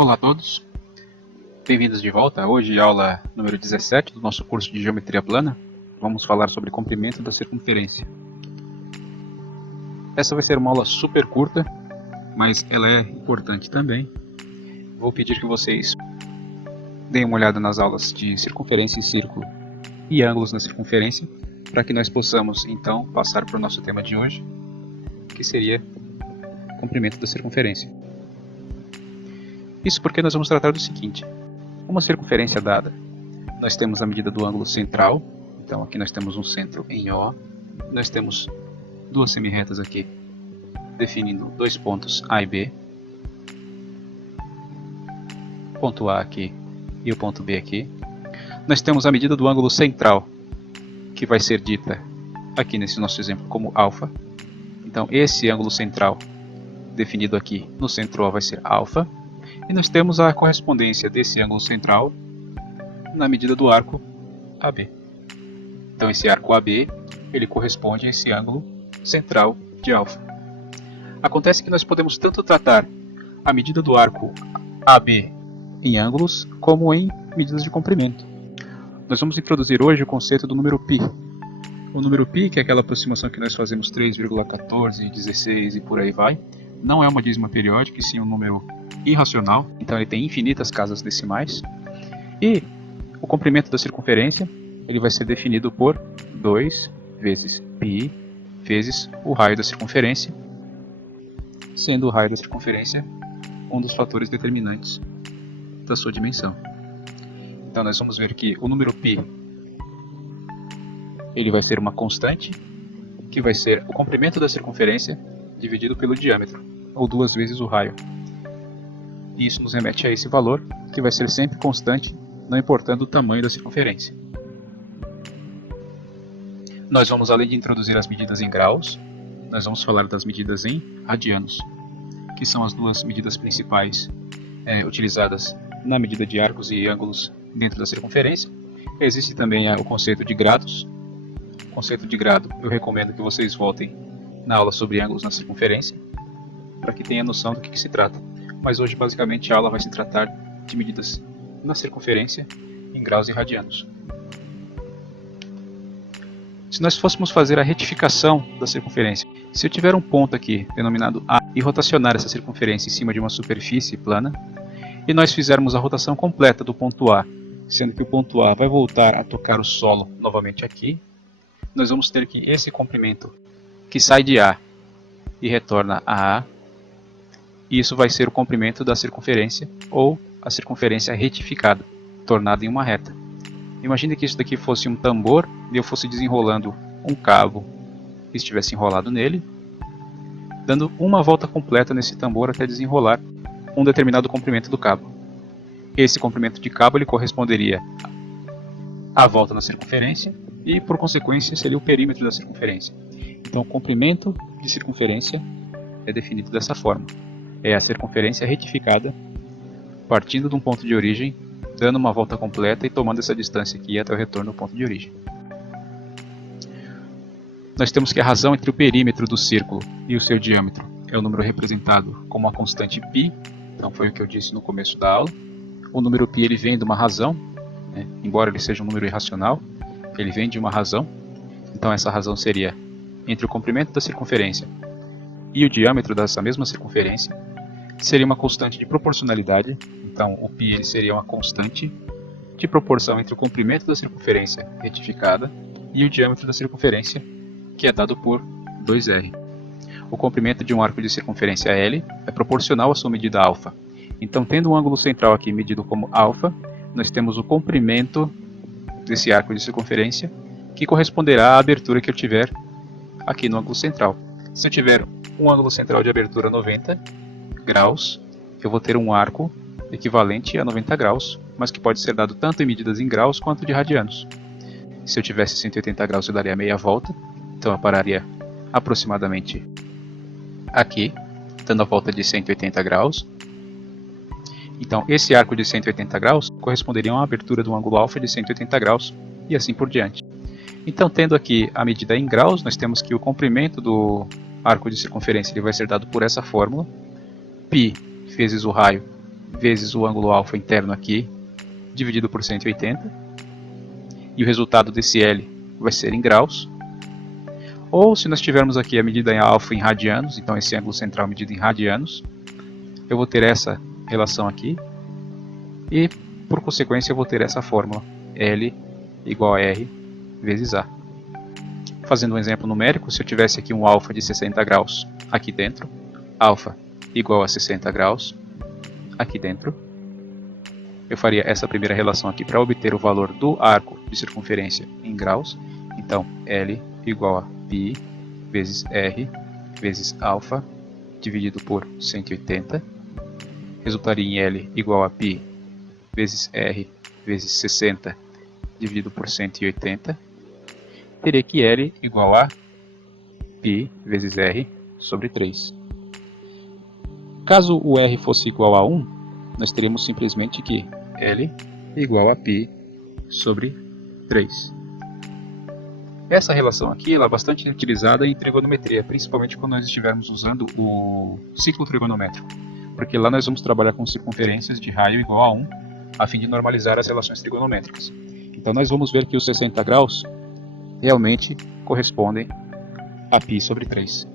Olá a todos, bem-vindos de volta. Hoje aula número 17 do nosso curso de Geometria Plana. Vamos falar sobre comprimento da circunferência. Essa vai ser uma aula super curta, mas ela é importante também. Vou pedir que vocês deem uma olhada nas aulas de circunferência em círculo e ângulos na circunferência, para que nós possamos então passar para o nosso tema de hoje, que seria comprimento da circunferência. Isso porque nós vamos tratar do seguinte: uma circunferência dada, nós temos a medida do ângulo central, então aqui nós temos um centro em O, nós temos duas semirretas aqui, definindo dois pontos A e B, ponto A aqui e o ponto B aqui. Nós temos a medida do ângulo central, que vai ser dita aqui nesse nosso exemplo como alfa. Então esse ângulo central definido aqui no centro O vai ser alfa. E nós temos a correspondência desse ângulo central na medida do arco AB. Então esse arco AB, ele corresponde a esse ângulo central de alfa. Acontece que nós podemos tanto tratar a medida do arco AB em ângulos, como em medidas de comprimento. Nós vamos introduzir hoje o conceito do número π. O número π, que é aquela aproximação que nós fazemos 3,14, 16 e por aí vai, não é uma dízima periódica, e sim um número irracional, então ele tem infinitas casas decimais. E o comprimento da circunferência, ele vai ser definido por 2 vezes π vezes o raio da circunferência, sendo o raio da circunferência um dos fatores determinantes da sua dimensão. Então nós vamos ver que o número π, ele vai ser uma constante, que vai ser o comprimento da circunferência dividido pelo diâmetro, ou 2 vezes o raio. E isso nos remete a esse valor, que vai ser sempre constante, não importando o tamanho da circunferência. Nós vamos, além de introduzir as medidas em graus, nós vamos falar das medidas em radianos, que são as duas medidas principais utilizadas na medida de arcos e ângulos dentro da circunferência. Existe também o conceito de grados. O conceito de grado eu recomendo que vocês voltem na aula sobre ângulos na circunferência, para que tenha noção do que se trata. Mas hoje basicamente a aula vai se tratar de medidas na circunferência em graus e radianos. Se nós fôssemos fazer a retificação da circunferência, se eu tiver um ponto aqui denominado A e rotacionar essa circunferência em cima de uma superfície plana, e nós fizermos a rotação completa do ponto A, sendo que o ponto A vai voltar a tocar o solo novamente aqui, nós vamos ter que esse comprimento que sai de A e retorna a A, isso vai ser o comprimento da circunferência, ou a circunferência retificada, tornada em uma reta. Imagine que isso daqui fosse um tambor e eu fosse desenrolando um cabo que estivesse enrolado nele, dando uma volta completa nesse tambor até desenrolar um determinado comprimento do cabo. Esse comprimento de cabo ele corresponderia à volta na circunferência e, por consequência, seria o perímetro da circunferência. Então, o comprimento de circunferência é definido dessa forma. É a circunferência retificada, partindo de um ponto de origem, dando uma volta completa e tomando essa distância aqui até o retorno ao ponto de origem. Nós temos que a razão entre o perímetro do círculo e o seu diâmetro é o número representado como a constante π, então foi o que eu disse no começo da aula. O número π ele vem de uma razão, embora ele seja um número irracional, ele vem de uma razão, então essa razão seria entre o comprimento da circunferência e o diâmetro dessa mesma circunferência, seria uma constante de proporcionalidade. Então o π ele seria uma constante de proporção entre o comprimento da circunferência retificada e o diâmetro da circunferência, que é dado por 2r. O comprimento de um arco de circunferência L é proporcional à sua medida alfa. Então, tendo um ângulo central aqui medido como alfa, nós temos o comprimento desse arco de circunferência, que corresponderá à abertura que eu tiver aqui no ângulo central. Se eu tiver um ângulo central de abertura 90 graus, eu vou ter um arco equivalente a 90 graus, mas que pode ser dado tanto em medidas em graus quanto de radianos. Se eu tivesse 180 graus, eu daria meia volta, então eu pararia aproximadamente aqui, dando a volta de 180 graus. Então esse arco de 180 graus corresponderia a uma abertura do ângulo alfa de 180 graus, e assim por diante. Então, tendo aqui a medida em graus, nós temos que o comprimento do arco de circunferência ele vai ser dado por essa fórmula, π vezes o raio vezes o ângulo alfa interno aqui, dividido por 180. E o resultado desse L vai ser em graus. Ou se nós tivermos aqui a medida em alfa em radianos, então esse ângulo central medido em radianos, eu vou ter essa relação aqui. E por consequência eu vou ter essa fórmula, L igual a R vezes A. Fazendo um exemplo numérico, se eu tivesse aqui um alfa de 60 graus aqui dentro, alfa igual a 60 graus aqui dentro, eu faria essa primeira relação aqui para obter o valor do arco de circunferência em graus. Então, L igual a π vezes R vezes alfa dividido por 180. Resultaria em L igual a π vezes R vezes 60 dividido por 180. Teria que L igual a π vezes R sobre 3. Caso o R fosse igual a 1, nós teríamos simplesmente que L igual a π sobre 3. Essa relação aqui ela é bastante utilizada em trigonometria, principalmente quando nós estivermos usando o ciclo trigonométrico, porque lá nós vamos trabalhar com circunferências de raio igual a 1, a fim de normalizar as relações trigonométricas. Então nós vamos ver que os 60 graus realmente correspondem a π sobre 3.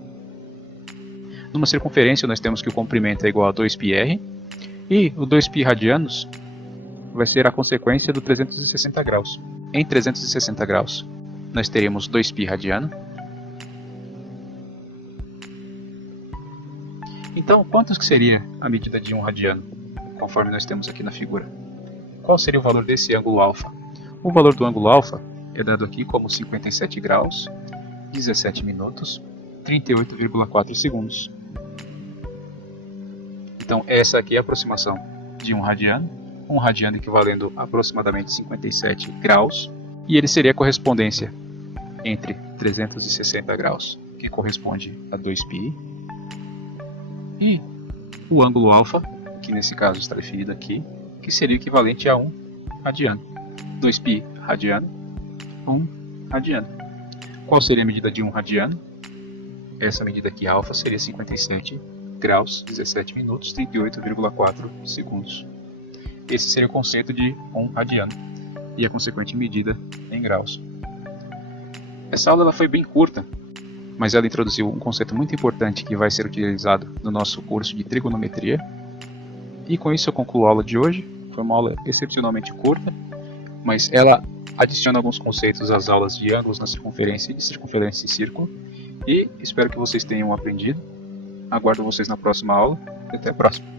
Numa circunferência nós temos que o comprimento é igual a 2πr, e o 2π radianos vai ser a consequência do 360 graus. Em 360 graus, nós teríamos 2π radiano. Então, quanto que seria a medida de 1 radiano, conforme nós temos aqui na figura? Qual seria o valor desse ângulo alfa? O valor do ângulo alfa é dado aqui como 57 graus, 17 minutos, 38,4 segundos. Então, essa aqui é a aproximação de 1 radiano. 1 radiano equivalendo a aproximadamente 57 graus. E ele seria a correspondência entre 360 graus, que corresponde a 2π, e o ângulo alfa, que nesse caso está definido aqui, que seria equivalente a 1 radiano. 2π radiano, 1 radiano. Qual seria a medida de 1 radiano? Essa medida aqui, alfa, seria 57 graus, 17 minutos, 38,4 segundos. Esse seria o conceito de 1 radiano e a consequente medida em graus. Essa aula ela foi bem curta, mas ela introduziu um conceito muito importante que vai ser utilizado no nosso curso de trigonometria. E com isso eu concluo a aula de hoje. Foi uma aula excepcionalmente curta, mas ela adiciona alguns conceitos às aulas de ângulos na circunferência e circunferência e círculo. E espero que vocês tenham aprendido. Aguardo vocês na próxima aula e até a próxima.